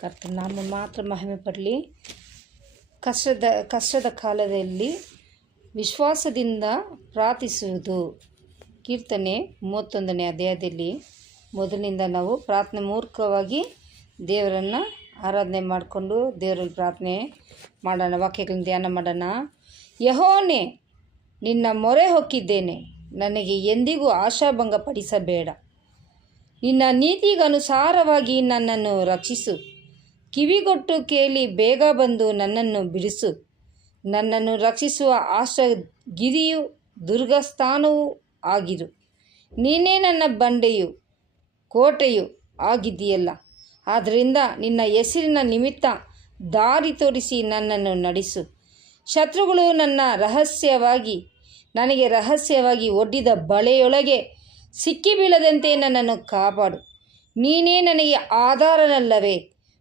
ಕರ್ತನ ನಾಮ ಮಾತ್ರ ಮಹಿಮೆ ಪಡಲಿ. ಕಷ್ಟದ ಕಾಲದಲ್ಲಿ ವಿಶ್ವಾಸದಿಂದ ಪ್ರಾರ್ಥಿಸುವುದು. ಕೀರ್ತನೆ 31ನೇ ಅಧ್ಯಾಯದಲ್ಲಿ ಮೊದಲಿನಿಂದ ನಾವು ಪ್ರಾರ್ಥನೆ ಮೂಲಕವಾಗಿ ದೇವರನ್ನು ಆರಾಧನೆ ಮಾಡಿಕೊಂಡು ದೇವರಲ್ಲಿ ಪ್ರಾರ್ಥನೆ ಮಾಡೋಣ. ವಾಕ್ಯಗಳನ್ನು ಧ್ಯಾನ ಮಾಡೋಣ. ಯೆಹೋವನೇ, ನಿನ್ನ ಮೊರೆ ಹೊಕ್ಕಿದ್ದೇನೆ, ನನಗೆ ಎಂದಿಗೂ ಆಶಾಭಂಗ ಪಡಿಸಬೇಡ. ನಿನ್ನ ನೀತಿಗನುಸಾರವಾಗಿ ನನ್ನನ್ನು ರಕ್ಷಿಸು. ಕಿವಿಗೊಟ್ಟು ಕೇಳಿ ಬೇಗ ಬಂದು ನನ್ನನ್ನು ಬಿಡಿಸು. ನನ್ನನ್ನು ರಕ್ಷಿಸುವ ಆಶ್ರಯಗಿರಿಯು ದುರ್ಗಸ್ಥಾನವೂ ಆಗಿರು. ನೀನೇ ನನ್ನ ಬಂಡೆಯು ಕೋಟೆಯು ಆಗಿದ್ದೀಯಲ್ಲ. ಆದ್ದರಿಂದ ನಿನ್ನ ಹೆಸರಿನ ನಿಮಿತ್ತ ದಾರಿ ತೋರಿಸಿ ನನ್ನನ್ನು ನಡೆಸು. ಶತ್ರುಗಳು ನನಗೆ ರಹಸ್ಯವಾಗಿ ಒಡ್ಡಿದ ಬಲೆಯೊಳಗೆ ಸಿಕ್ಕಿ ಬೀಳದಂತೆ ನನ್ನನ್ನು ಕಾಪಾಡು. ನೀನೇ ನನಗೆ ಆಧಾರನಲ್ಲವೇ.